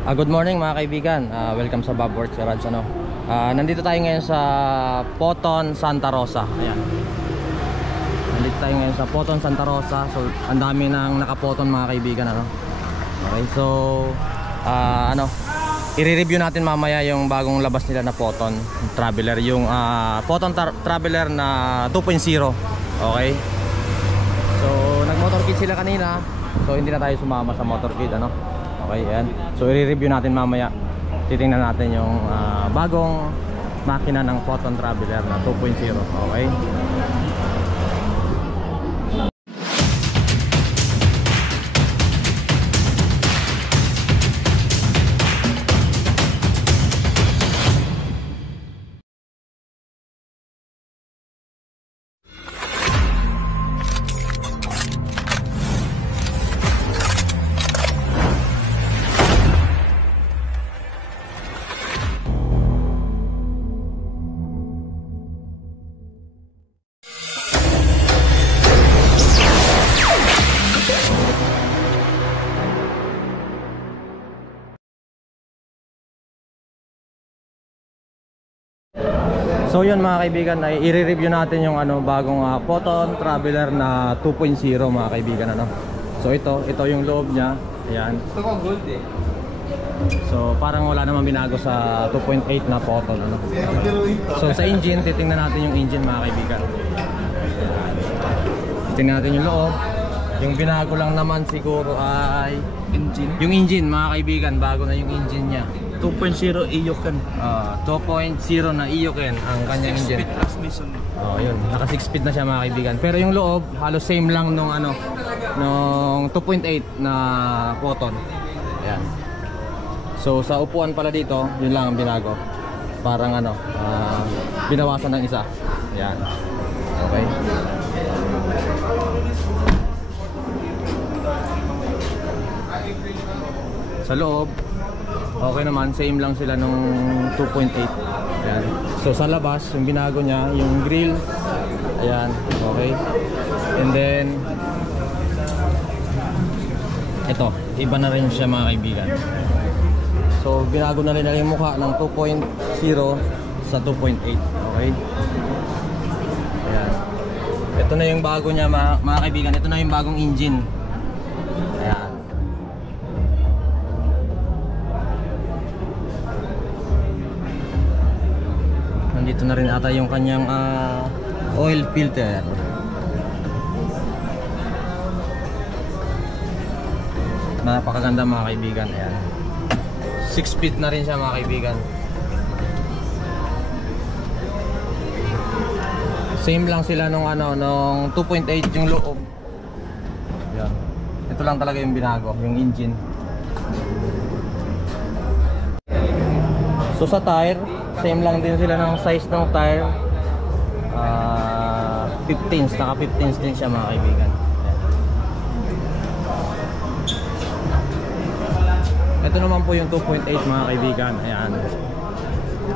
Good morning mga kaibigan. Welcome sa Bob Works Garage. Nandito tayo ngayon sa Poton, Santa Rosa. Ayan. Nandito tayo ngayon sa Poton, Santa Rosa. So, ang dami nang nakapoton mga kaibigan, Okay, so i-review natin mamaya yung bagong labas nila na Poton Traveler, yung Poton Traveler na 2.0. Okay. So, nag-motorkit sila kanina. So, hindi na tayo sumama sa motorkit, Okay, yan. So, i-review natin mamaya. Titingnan natin yung bagong makina ng Poton Traveler na 2.0. Okay? So yun mga kaibigan, ay i-review natin yung bagong Poton Traveler na 2.0 mga kaibigan, So ito yung loob niya. Ayan. So parang wala namang binago sa 2.8 na Poton, So sa engine, titingnan natin yung engine mga kaibigan. Titingnan natin yung loob. Yung binago lang naman siguro ay yung engine mga kaibigan, bago na yung engine niya. 2.0 Eyoken. 2.0 na Eyoken ang kanyang engine. 6-speed transmission. Yun, naka 6 speed na siya mga kaibigan. Pero yung loob, halos same lang nung nung 2.8 na Poton. Ayan. So sa upuan pala dito, yun lang ang binago. Parang binawasan ng isa. Ayan. Okay. Sa loob, okay naman, same lang sila nung 2.8. Ayan. So sa labas, yung binago niya, yung grill. Ayan, okay. And then ito, iba na rin siya mga kaibigan. So binago na rin yung mukha ng 2.0 sa 2.8. Okay. Ayan. Ito na yung bago niya mga kaibigan. Ito na yung bagong engine. Ayan. Nandito na rin ata yung kanyang oil filter. Napakaganda mga kaibigan. Ayan. 6 speed na rin siya mga kaibigan. Same lang sila nung nung 2.8 yung loob. Ayan. Ito lang talaga yung binago, yung engine. So sa tire, same lang din sila ng size ng tire. 15s, naka 15s din siya mga kaibigan. Ito naman po yung 2.8 mga kaibigan. Ayan.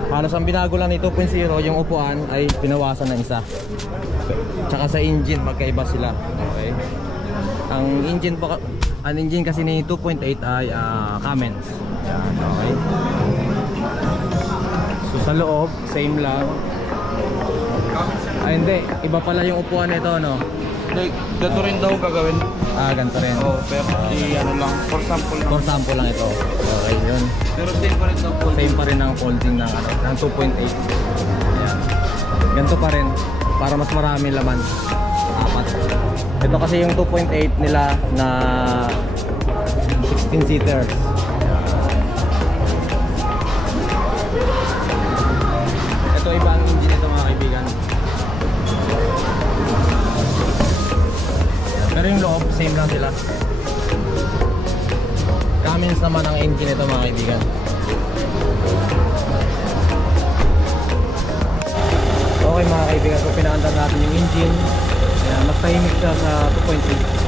Halos ang binago lang ni 2.0, yung upuan ay pinawasan ng isa. Tsaka sa engine, magkaiba sila. Okay. Ang engine kasi ni 2.8 ay Cummins. Ayan, okay. So sa loob, same lang. Hindi, iba pala yung upuan nito, Ganito rin daw gagawin. Ganito rin. Pero lang, for sample lang. For sample lang ito. Okay, yun. Pero same pa rin daw. Same pa rin ang folding ng 2.8. Ayan. Ganito pa rin, para mas marami laman. 4. Ito kasi yung 2.8 nila na 16-seater. Ito iba ang engine nito mga kaibigan. Pero yung loob, same lang sila. Cummins naman ang engine nito mga kaibigan. Okay mga kaibigan, so pinaandar natin yung engine. Ayan, mas tahimik siya sa 2.8.